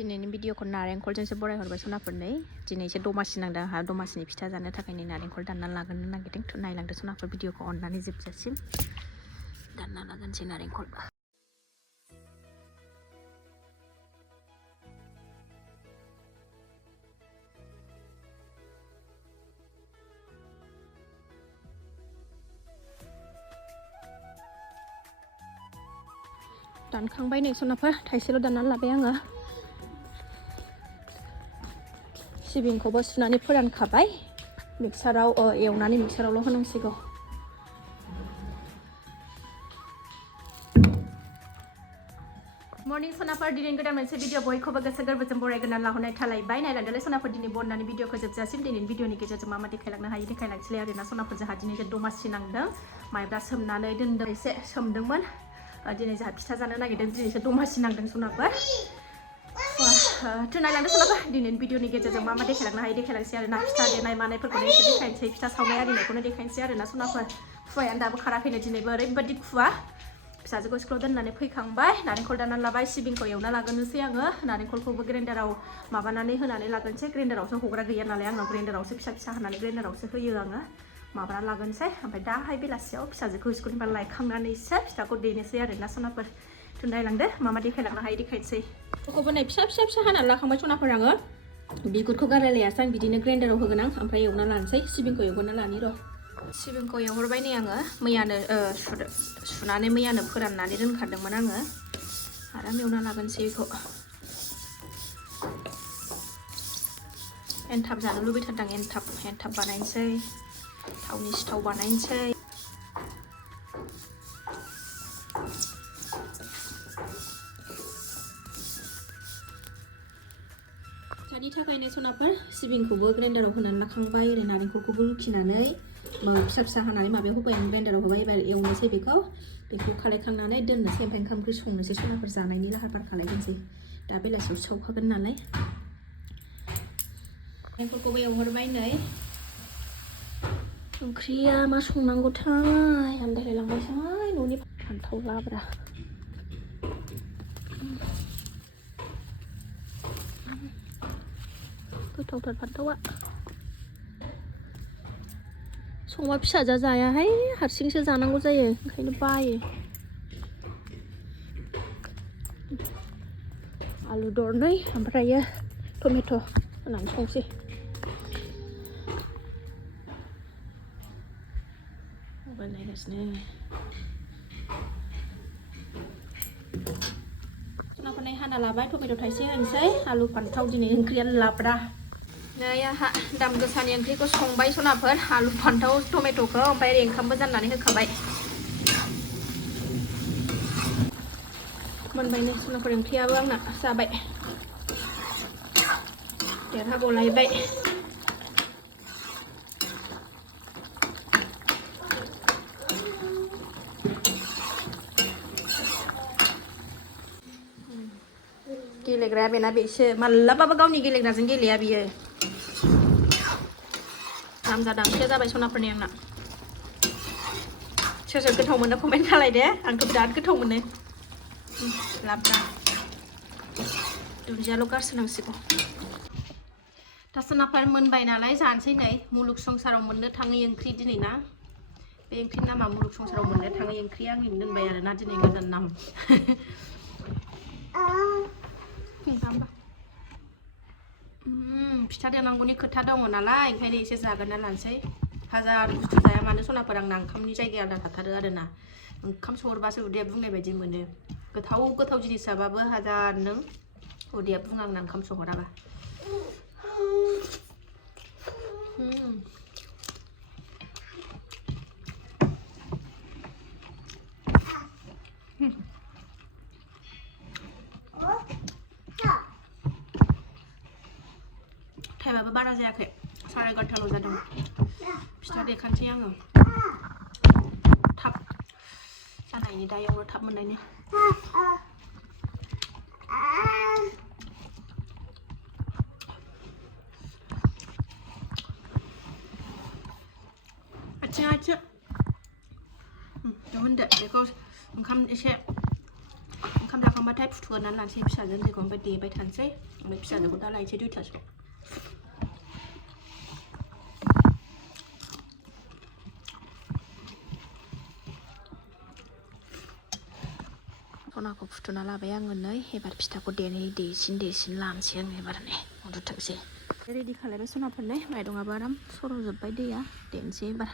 दिनैनि भिडिअखौ नारेंखलजोंसो बरायहरबाय सनाफोरनै दिनैसो दमासि नांदों आंहा दमासिनि फिथा जानो थाखाय नै नारेंखल दानना लागोनो नागिरदों नायलांदो सनाफोर भिडिअखौ अननानै जोबजासिम दानना लागोनसै नारेंखल दानखांबाय नै सनाफोर थाइसेल' दानना लाबाय आङो सिबिंखौबो सुनानै फोरानखाबाय मिक्साराव एवनानै मिक्सारावल' होनांसिगौ मर्निं सनाफोर दिनै गोदान मोनसे भिडिअ बयखौबो गोसो गोरबोजों बरायगोरनानै लाहरनाय थालायबाय नायलांदोलाय सनाफोर दिनै बननानै भिडिअखौ जोबजासिम दिनैनि भिडिअनि गेजेरजों मा मा देखायलांनो हायो देखायलांसैलाय आरोना सनाफोर जोंहा दिनै दमासि नांदों माइब्रा सोमनानै दोनदों एसे सोमदोंमोन दिनै जोंहा फिथा जानो नागिरदों दिनैसो दमासि नांदों सनाफोर नायलांदो सनाफोर दिनैनि भिडिअनि गेजेरजों मा मा देखायलांनो हायो देखायलांसै आरोना फिथा देनाय मानायफोरखौनो एसे देखायनोसै फिथा सावनाय आरिनायखौनो देखायनोसै आरोना सनाफोर खुवायानो दाबो खाराखैनो दिनैबो ओरैबायदि खुवा फिसाजोखौ स्कुलाव दोननानै फैखांबाय नारेंखल दानना लाबाय सिबिंखौ एवना लागोनोसै आङो नारेंखलखौबो ग्राइन्डाराव माबानानै होनानै लागोनसै ग्राइन्डारावसो हग्रा गैया नालाय आंनाव ग्राइन्डारावसो फिसा फिसा होनानै ग्राइन्डारावसो होयो आङो माबाना लागोनसै ओमफ्राय दाहाय बेलासियाव फिसाजोखौ स्कुलनिफ्राय लायखांनानैसो फिथाखौ देनोसै आरोना सनाफोर नायलांदो मा मा देखायलांनो हायो देखायनोसै बेखौबो नै फिसा फिसा फिसा हानानै लाखांबाय सनाफोर आङो बिगुरखौ गारलायलायासै आं बिदिनो ग्राइन्डाराव होगोन आं ओमफ्राय एवना लानोसै सिबिंखौ एवगोरना लानि र' सिबिंखौ एवहरबाय नै आङो मैयानो सुनानै मैयानो फोराननानै दोनखादोंमोन आङो आराम एवना लागोनसै बेखौ एनथाब जानो लुबैथारदां एनथाब बानायनोसै थावनि सिथाव बानायनोसै फिथानि थाखायनो सनाफोर सिबिंखौबो ग्राइन्डाराव होनानै लाखांबाय ओरै नारेंखलखौबो रुखिनानै फिसा फिसा हानानै माबायाव होबाय आं ग्राइन्डाराव होबाय एबार एवनोसै बेखौ खालायखांनानै दोननोसै ओमफ्राय ओंखाम ओंख्रि संनोसै सनाफोर जानायनि लाहार फाहार खालायनोसै दा बेलासियाव सावखागोन नालाय नारेंखलखौबो एवहरबाय नै ओंख्रिया मा संनांगौथाय आन्दायलायलांबायसोहाय न'नि फान्थाव लाब्रा गोथावथार फान्थावा संबा फिसाजा जायाहाय हारसिंसो जानांगौ जायो ओंखायनो बायो आलु दरनै ओमफ्रायो टमेट' होनानै संसै मबाइल नायगासिनो सनाफोरनै हाना लाबाय टमेट' थाइसे होनोसै आलु फान्थाव दिनै ओंख्रिया लाब्रा नै आंहा दाम गोसानि ओंख्रिखौ संबाय सनाफोर आलु फान्थाव टमेट'खौ ओमफ्राय ओंखामबो जाननानै होखाबाय मोनबाय नै सनाफोर ओंख्रियाबो आंना जाबाय देरहागलायबाय गेलेग्राया बेना बेसो मालाबाबो गावनि गेलेग्राजों गेलेया बियो नामजादा ओंख्रिया जाबाय सनाफोरनि आंना सोर सोर गोथाव मोनो कमेन्ट खालायदे आंथ' बिराद गोथाव मोनो लाब्रा दुन्दियाल' गारसोनांसिगौ दा सनाफोर मोनबाय नालाय जानोसै नै मुलुग संसाराव मोननो थाङै ओंख्रि दिनै ना बे ओंख्रिनि नामा मुलुग संसाराव मोननो थाङै ओंख्रि आंनि दोनबाय आरोना दिनै गोदान नाम फिथा देनांगौनि खोथा दङ नालाय ओंखायनो एसे जागोरना लानोसै हाजार बुस्थु जाया मानो सनाफोर आंना ओंखामनि जायगाया आलादा थाथारो आरोना ओंखाम सहरबासो उदैया बुंनाय बायदि मोनो गोथाव जिनिस जाबाबो हाजार नों उदैया बुङा आंना ओंखाम सहराबा टाइमाबो बारा जायाखै 11:30 जादों फिथा देखानोसै आङो थाब जानायनि दायावनो थाब मोननायनि आथिं दोनदो बेखौ ओंखाम जाखांबा रानखांबाथाय फुथुनानै लानोसै फिसाजों दैखौ ओमफ्राय देबाय थानोसै ओमफ्राय फिसाजोंखौ दा लायनोसै 2टासोआव सनाखौ फुथुना लाबाय आङो नै एबार फिथाखौ देसिन लानोसै आं एबार नै उन्दुथोंसै रेडि खालायबाय सनाफोर नै माइरंआबो आराम सर'जोब्बाय दैया देनोसै एबार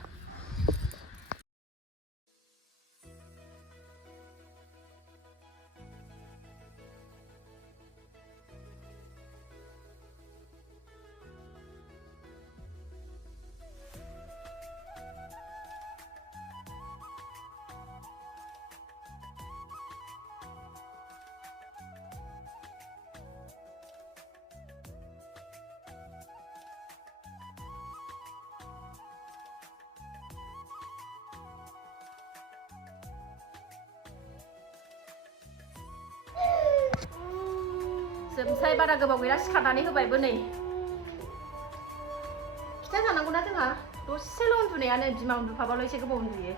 जोमसै बारा गोबाव गैला सिखारनानै होबायबो नै फिथा जानांगौना जोंहा दसेल' उन्दुनायानो बिमा उन्दुफाबाल' एसे गोबाव उन्दुयो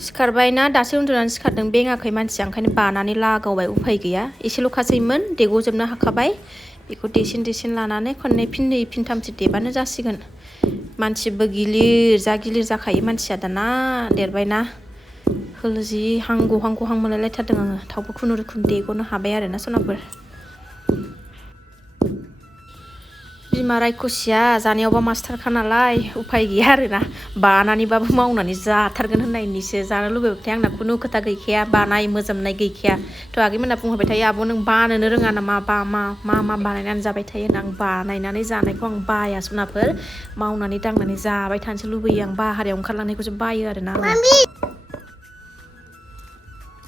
सिखारबाय ना दासो उन्दुनानै सिखारदों बेङाखै मानसिया ओंखायनो बानानै लागावबाय उफाय गैया एसेल'खासैमोन देग'जोबनो हाखाबाय बेखौ देसिन लानानै खननै फिननै फिनथामसो देबानो जासिगोन मानसिबो गिलिर जाखायो मानसिया दाना देरबायना होलो जि हांगहां मोनलायलायथारदों आङो थावबो खुनुरुखुम देग'नो हाबाय आरोना सनाफोर बिमा रायखसिया जानायावबा मास्टारखा नालाय उफाय गैया आरोना बानानैबाबो मावनानै जाथारगोन होननायनिसो जानो लुबैबाथाय आंना खुनु खोथा गैखाया बानाय मोजोमनाय गैखाया थ' आगैमोनहा बुंहरबाय थायो आब' नों बानोनो रोङा नामा मा बानायनानै जाबाय थायो होनना आं बानायनानै जानायखौ आं बाया सनाफोर मावनानै दांनानै जाबाय थानोसो लुबैयो आं बाहेरायाव ओंखारलांनायखौसो बायो आरोना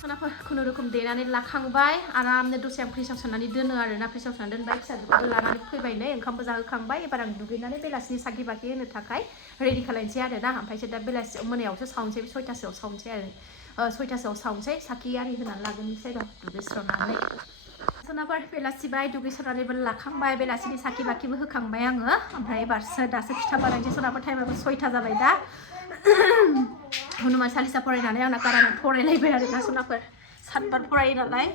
सनाफोर खुनुरुखुम देनानै लाखांबाय आरामनो दसे आं फ्रिजाव सोनानै दोनो आरोना फ्रिजाव सोनानै दोनबाय फिसाजोखौबो लानानै फैबाय नै ओंखामबो जाहोखांबाय एबार आं दुगैनानै बेलासिनि साखि बाखि होनो थाखाय रेडि खालायनोसै आरोना ओमफ्रायसो दा बेलासि मोनायावसो सावनोसै 6टासोआव सावनोसै आरो 6टासोआव सावनोसै साखि आरि होनानै लाग्रोनोसै र' दुगैस्रनानै सनाफोर बेलासिबाय दुगैस्रनानैबो लाखांबाय बेलासिनि साखि बाखिबो होखांबाय आङो ओमफ्राय एबारसो दासो फिथा बानायनोसै सनाफोर टाइमाबो 6टा जाबाय दा हनुमान चालिसा फरायनानै आंना गारामाया फरायलायबाय आरोना सनाफोर 7 बार फरायो नालाय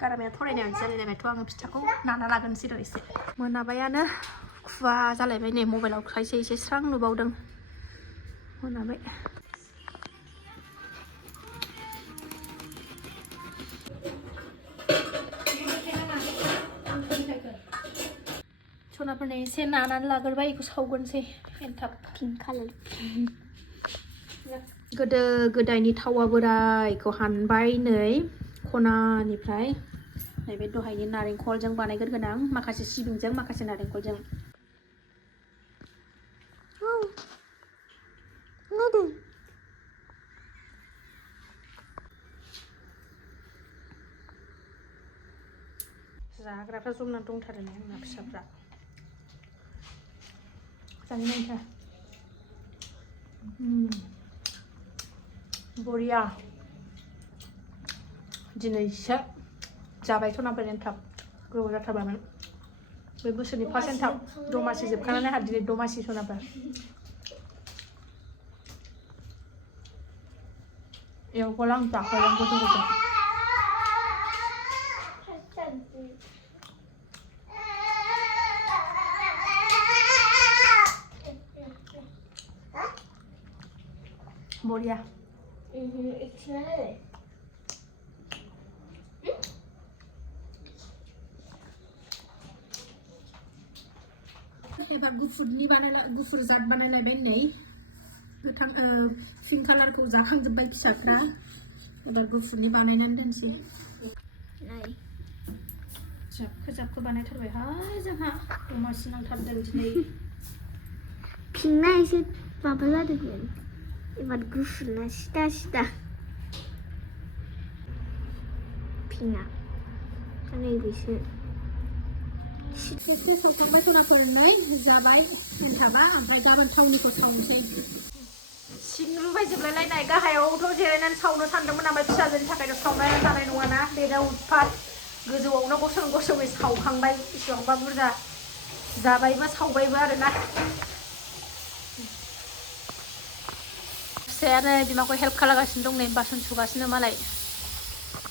गारामाया फरायनायानो जालायलायबायथ' आङो फिथाखौ नाना लागोनसै र' एसे मोनाबायानो खुवा जालायबाय नै मबाइलाव खायसे एसे स्रां नुबावदों मोनाबाय सनाफोरनि एसे नानानै लाग्रोबाय बेखौ सावग्रोनोसै एन्थाब पिंक कालार गोदो गोदायनि थावा बोरायखौ हानबाय नै खनानिफ्राय नैबे दहायनि नारेंखलजों बानायग्रोगोन आं माखासे सिबिंजों माखासे नारेंखलजों जाग्राफ्रा जमना दंथारो ना आंना फिसाफ्रा जानो नायथा बरिया दिनैसो जाबाय सनाफोर एन्थाब गोबाव जाथारबायमोन बे बोसोरनि फार्स्ट एन्थाब दमासि जोबखानानै आंहा दिनै दमासि सनाफोर एवगोल आं जाखादों गोथाव बरिया एबार गुफुर जात बानायलायबाय नै गोथां पिंक कालारखौ जाखांजोब्बाय फिसाफ्रा एबार गुफुरनि बानायनानै दोनसै जाबखो बानायथारबायहाय जोंहा दमासि नांथारदों दिनै पिंकना एसे माबा जादोंमोन एबार गुफुरना सिदा पिंकआ नैबेसो सावखांबाय सनाफोर नै जाबाय एन्थाबा ओमफ्राय गाबोन थावनिखौ सावनोसै सिं रुबायजोबलायलायनाय गाहायावथ' जिरायनानै सावनो सानदोंमोन ओमफ्राय फिसाजोनि थाखायथ' सावनाया जानाय नङाना बेगा उतपात गोजौआवनो गसं गसङै सावखांबाय बेसेबांबा बुरजा जाबायबो सावबायबो आरोना फिसायानो बिमाखौ हेल्प खालामगासिनो दं नै बासन सुगासिनो मालाय